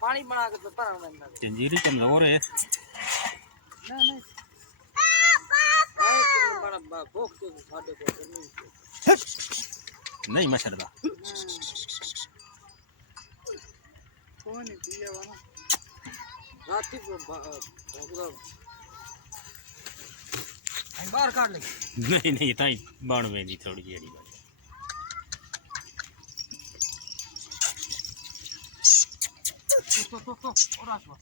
पानी बना के जंजीरी कमजोर है नहीं मछरदा बाहर काट ले नहीं नहीं ताई बन में नहीं थोड़ी जेड़ी बात तो और आसवा